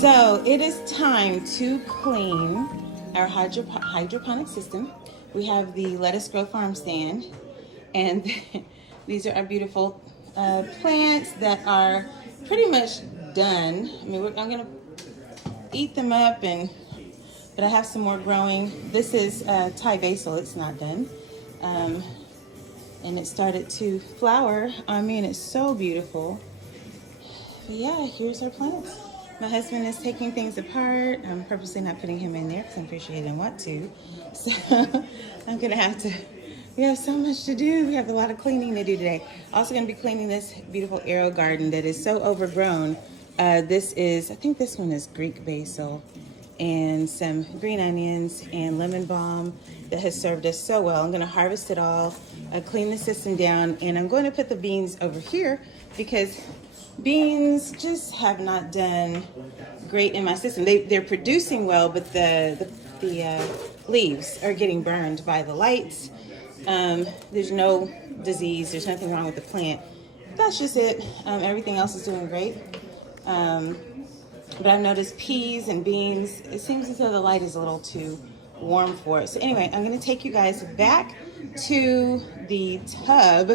So it is time to clean our hydroponic system. We have the Lettuce Grow Farmstand, and these are our beautiful plants that are pretty much done. I mean, I'm gonna eat them up, but I have some more growing. This is Thai basil. It's not done, and it started to flower. I mean, it's so beautiful. But yeah, here's our plants. My husband is taking things apart. I'm purposely not putting him in there because I'm pretty sure he didn't want to. So I'm gonna have to, we have so much to do. We have a lot of cleaning to do today. Also gonna be cleaning this beautiful arrow garden that is so overgrown. This is, I think this one is Greek basil and some green onions and lemon balm that has served us so well. I'm gonna harvest it all, clean the system down, and I'm going to put the beans over here because beans just have not done great in my system. They're producing well, but the leaves are getting burned by the lights. There's no disease. There's nothing wrong with the plant. That's just it. Everything else is doing great. But I've noticed peas and beans, it seems as though the light is a little too warm for it. So anyway, I'm going to take you guys back to the tub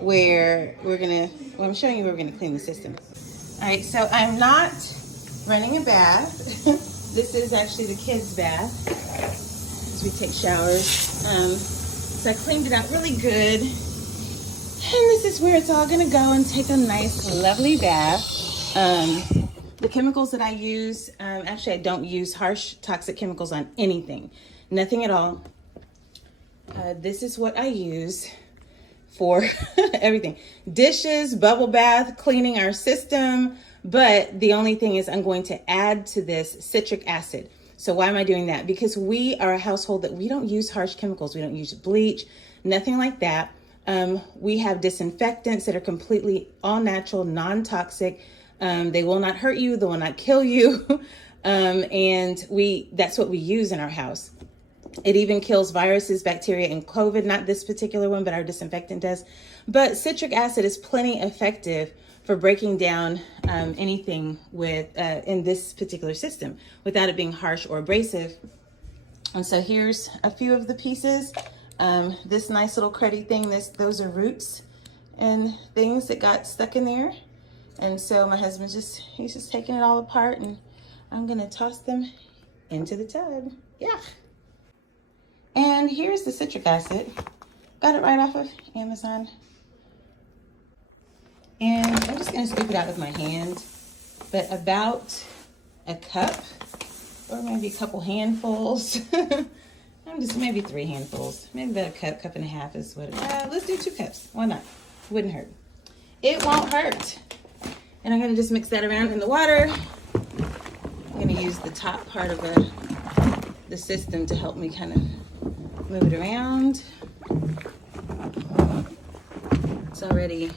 where I'm showing you where we're gonna clean the system. All right, so I'm not running a bath. This is actually the kids' bath as we take showers. So I cleaned it out really good. And this is where it's all gonna go and take a nice, lovely bath. The chemicals that I use, actually I don't use harsh toxic chemicals on anything, nothing at all. This is what I use for everything. Dishes, bubble bath, cleaning our system. But the only thing is I'm going to add to this citric acid. So why am I doing that? Because we are a household that we don't use harsh chemicals. We don't use bleach, nothing like that. We have disinfectants that are completely all natural, non-toxic. They will not hurt you. They will not kill you. And that's what we use in our house. It even kills viruses, bacteria, and COVID. Not this particular one, but our disinfectant does. But citric acid is plenty effective for breaking down anything with in this particular system without it being harsh or abrasive. And so here's a few of the pieces. This nice little cruddy thing, those are roots and things that got stuck in there. And so my husband's he's just taking it all apart, and I'm gonna toss them into the tub. Yeah. And here's the citric acid. Got it right off of Amazon. And I'm just gonna scoop it out with my hand, but about a cup, or maybe a couple handfuls. Maybe 3 handfuls. Maybe about a cup and a half is what let's do 2 cups. Why not? Wouldn't hurt. It won't hurt. And I'm gonna just mix that around in the water. I'm gonna use the top part of the system to help me kind of move it around. It's already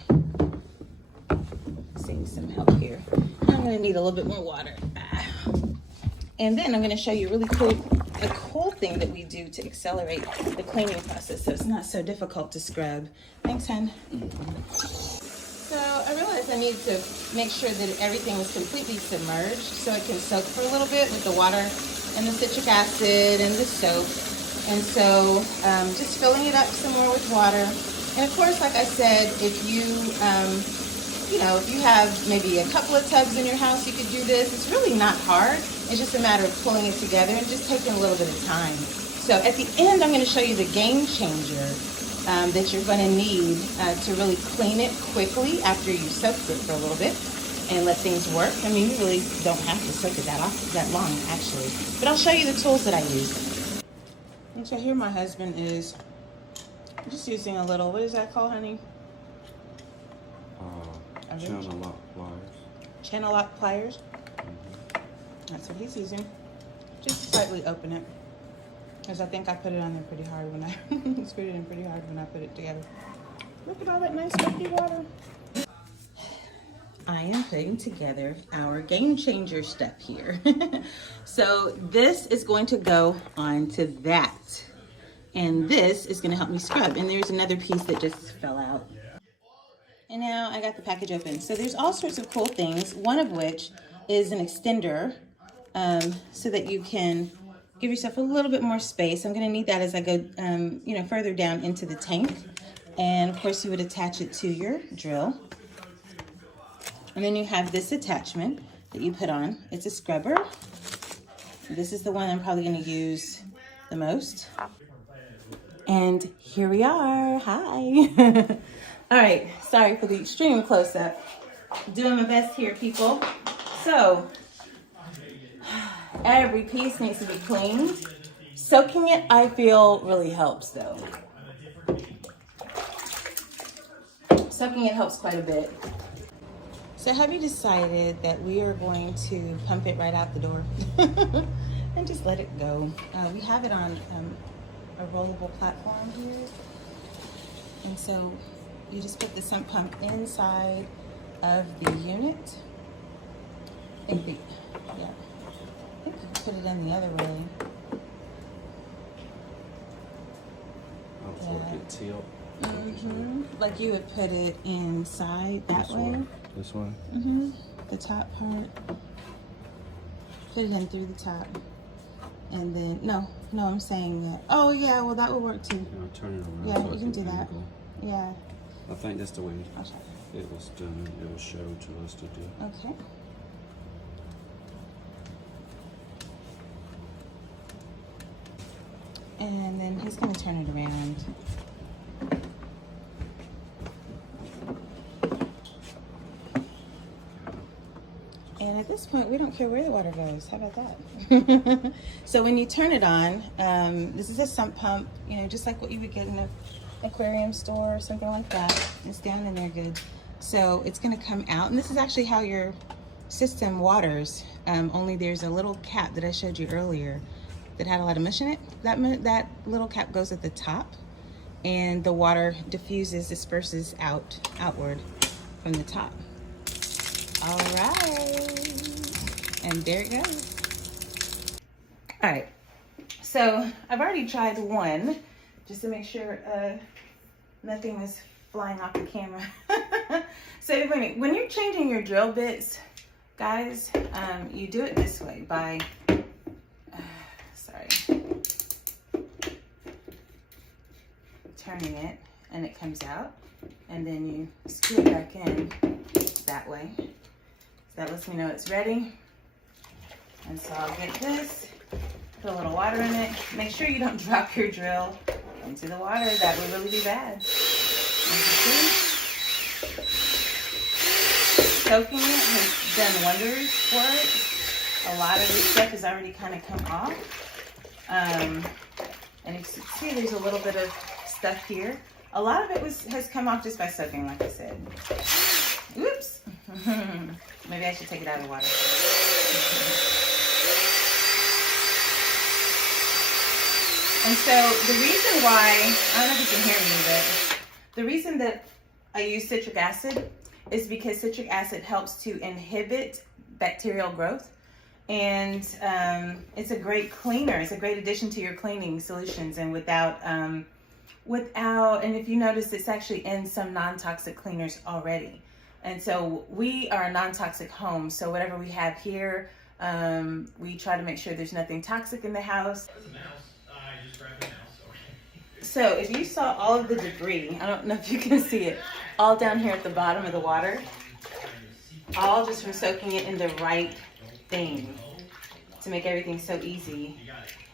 seeing some help here. I'm gonna need a little bit more water. And then I'm gonna show you a cool thing that we do to accelerate the cleaning process so it's not so difficult to scrub. Thanks, hon. So I realized I need to make sure that everything is completely submerged so it can soak for a little bit with the water and the citric acid and the soap. And so just filling it up some more with water. And of course, like I said, if you have maybe a couple of tubs in your house, you could do this. It's really not hard. It's just a matter of pulling it together and just taking a little bit of time. So at the end, I'm going to show you the game changer that you're going to need to really clean it quickly after you soaked it for a little bit and let things work. I mean, you really don't have to soak it that long, actually. But I'll show you the tools that I use. And so here my husband is just using a little, what is that called, honey? Channel lock pliers. Channel lock pliers? That's what he's using. Just slightly open it. Because I think I put it on there pretty hard when I screwed it in pretty hard when I put it together. Look at all that nice milky water. I am putting together our game changer step here. So this is going to go onto that. And this is going to help me scrub. And there's another piece that just fell out. And now I got the package open. So there's all sorts of cool things, one of which is an extender so that you can give yourself a little bit more space. I'm going to need that as I go, further down into the tank. And of course, you would attach it to your drill. And then you have this attachment that you put on. It's a scrubber. This is the one I'm probably going to use the most. And here we are. Hi. All right. Sorry for the extreme close-up. Doing my best here, people. So, every piece needs to be cleaned. Soaking it, I feel, really helps, though. Soaking it helps quite a bit. So have you decided that we are going to pump it right out the door and just let it go? We have it on a rollable platform here. And so you just put the sump pump inside of the unit. I think you put it in the other way. Oh, so it tilt. Like you would put it inside that way. This way? The top part. Put it in through the top. And then, no, I'm saying that. Oh, yeah, well, that would work too. Turn it around. Yeah, you can do that. Yeah. I think that's the way Okay. it was done. It was showed to us to do. Okay. And then he's going to turn it around. And at this point, we don't care where the water goes. How about that? So when you turn it on, this is a sump pump, just like what you would get in an aquarium store or something like that. It's down in there good. So it's going to come out. And this is actually how your system waters. Only there's a little cap that I showed you earlier that had a lot of mush in it. That little cap goes at the top. And the water disperses outward from the top. All right, and there it goes. All right, so I've already tried one just to make sure nothing was flying off the camera. So when you're changing your drill bits, guys, you do it this way by, turning it and it comes out, and then you screw it back in that way. That lets me know it's ready. And so I'll get this, put a little water in it. Make sure you don't drop your drill into the water. That would really be bad. Soaking it has done wonders for it. A lot of this stuff has already kind of come off. And you can see there's a little bit of stuff here. A lot of it has come off just by soaking, like I said. Oops. Maybe I should take it out of the water. And so the reason why, I don't know if you can hear me, but the reason that I use citric acid is because citric acid helps to inhibit bacterial growth. And it's a great cleaner. It's a great addition to your cleaning solutions. And and if you notice, it's actually in some non-toxic cleaners already. And so we are a non-toxic home. So whatever we have here, we try to make sure there's nothing toxic in the house. So if you saw all of the debris, I don't know if you can see it, all down here at the bottom of the water, all just from soaking it in the right thing to make everything so easy.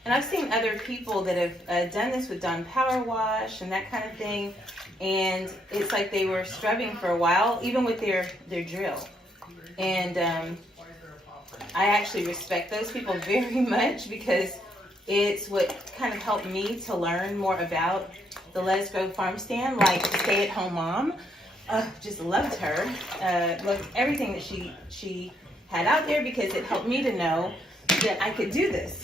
And I've seen other people that have done this with Dawn Power Wash and that kind of thing. And it's like they were scrubbing for a while, even with their drill. And I actually respect those people very much, because it's what kind of helped me to learn more about the Lettuce Grow Farmstand, like stay-at-home mom. Just loved her. Loved everything that she had out there, because it helped me to know that I could do this.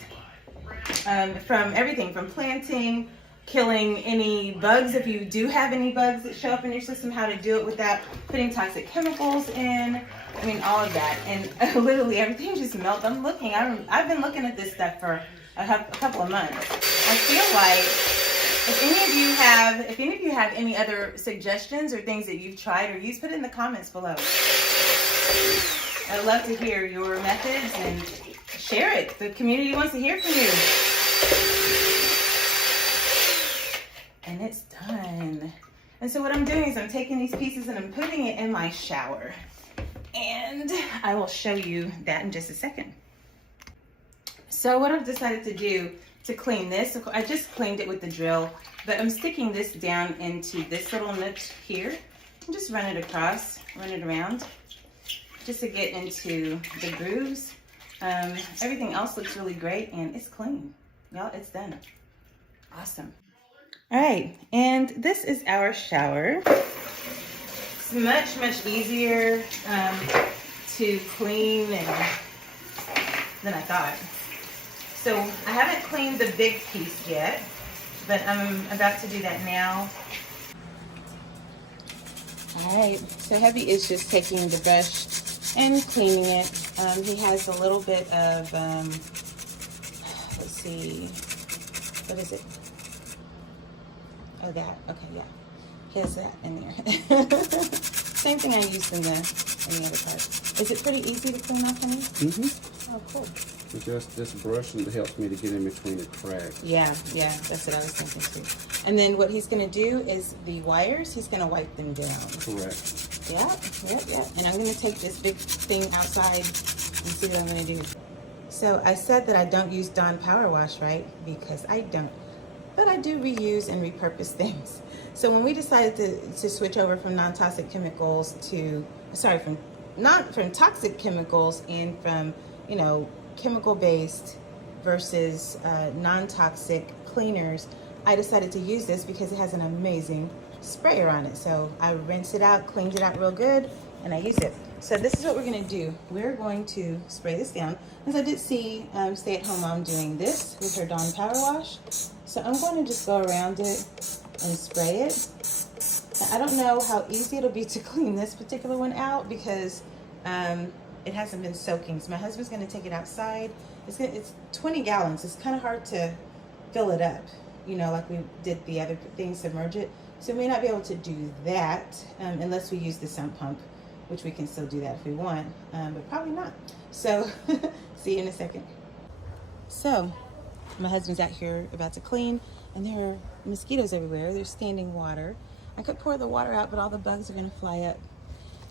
From everything from planting, killing any bugs, if you do have any bugs that show up in your system, how to do it without putting toxic chemicals in. I mean, all of that. And literally everything just melted. I've been looking at this stuff for a couple of months. I feel like if any of you have any other suggestions or things that you've tried or used, put it in the comments below. I'd love to hear your methods and share it. The community wants to hear from you. And it's done. And so what I'm doing is I'm taking these pieces and I'm putting it in my shower. And I will show you that in just a second. So what I've decided to do to clean this, I just cleaned it with the drill, but I'm sticking this down into this little nook here. And just run it across, run it around, just to get into the grooves. Everything else looks really great and it's clean. Y'all, it's done. Awesome. All right, and this is our shower. It's much, much easier to clean than I thought. So I haven't cleaned the big piece yet, but I'm about to do that now. All right, so Heavy is just taking the brush and cleaning it. He has a little bit of, let's see, what is it? Oh, that, okay, yeah. He has that in there. Same thing I used in the other part. Is it pretty easy to clean off, honey? Mm-hmm. Oh, cool. Just this brush helps me to get in between the cracks. Yeah, that's what I was thinking too. And then what he's gonna do is the wires, he's gonna wipe them down. Correct. Yeah. And I'm gonna take this big thing outside and see what I'm gonna do. So I said that I don't use Dawn Power Wash, right? Because I don't. But I do reuse and repurpose things. So when we decided to switch over from non-toxic chemicals to, from toxic chemicals and from, chemical-based versus non-toxic cleaners, I decided to use this because it has an amazing sprayer on it. So I rinsed it out, cleaned it out real good, and I use it. So this is what we're gonna do. We're going to spray this down. As I did see stay-at-home mom doing this with her Dawn Power Wash. So I'm going to just go around it and spray it. Now, I don't know how easy it'll be to clean this particular one out because it hasn't been soaking. So my husband's gonna take it outside. It's 20 gallons. It's kind of hard to fill it up, like we did the other thing, submerge it. So we may not be able to do that unless we use the sump pump, which we can still do that if we want, but probably not. So see you in a second. So my husband's out here about to clean and there are mosquitoes everywhere. There's standing water. I could pour the water out, but all the bugs are gonna fly up.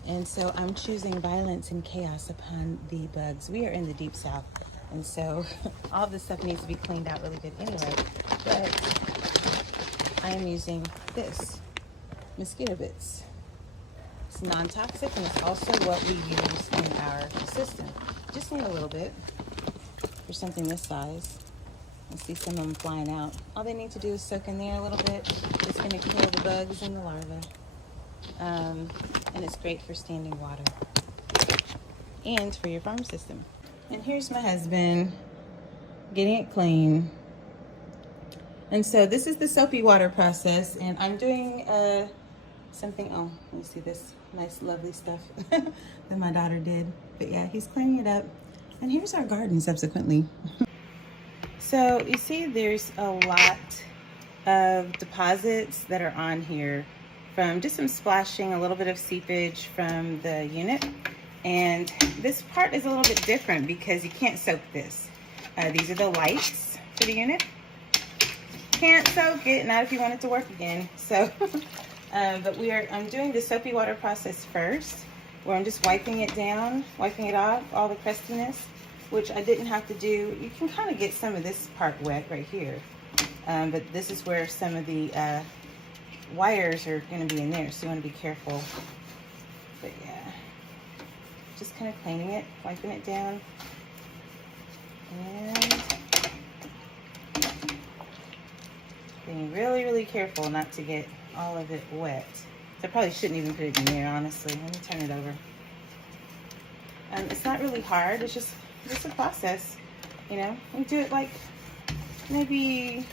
And so I'm choosing violence and chaos upon the bugs. We are in the deep south. And so all this stuff needs to be cleaned out really good anyway. But I am using this, mosquito bits. It's non-toxic and it's also what we use in our system. Just need a little bit for something this size. I see some of them flying out. All they need to do is soak in there a little bit. It's gonna kill the bugs and the larvae. And it's great for standing water and for your farm system. And here's my husband getting it clean. And so this is the soapy water process, and I'm doing something, oh, let me see this nice lovely stuff that my daughter did. But yeah, he's cleaning it up. And here's our garden subsequently. So you see there's a lot of deposits that are on here from just some splashing, a little bit of seepage from the unit. And this part is a little bit different because you can't soak this. These are the lights for the unit. Can't soak it, not if you want it to work again. So, but I'm doing the soapy water process first, where I'm just wiping it down, wiping it off, all the crustiness, which I didn't have to do. You can kind of get some of this part wet right here. But this is where some of the wires are going to be in there, so you want to be careful. But yeah, just kind of cleaning it, wiping it down, and being really, really careful not to get all of it wet. So I probably shouldn't even put it in there, honestly. Let me turn it over. It's not really hard. It's just a process, You do it like maybe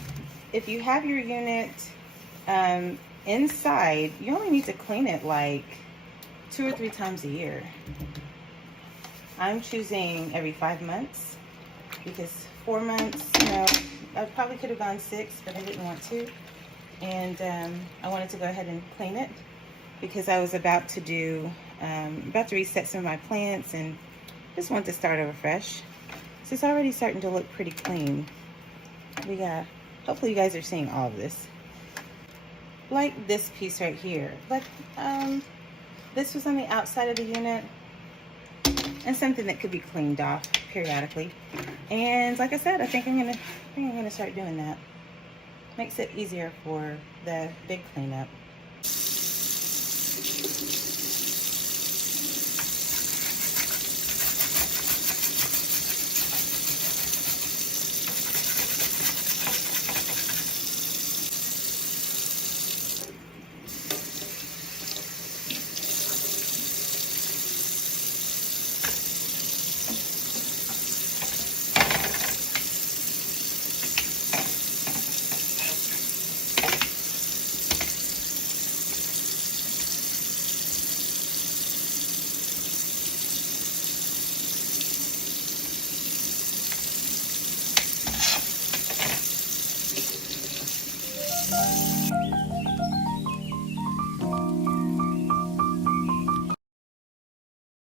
if you have your unit inside, you only need to clean it like 2 or 3 times a year. I'm choosing every 5 months because 4 months, I probably could have gone 6, but I didn't want to. And I wanted to go ahead and clean it because I was about to reset some of my plants and Just want to start over fresh. So it's already starting to look pretty clean. Hopefully you guys are seeing all of this. Like this piece right here. But this was on the outside of the unit, and something that could be cleaned off periodically. And like I said, I think I'm gonna start doing that. Makes it easier for the big cleanup.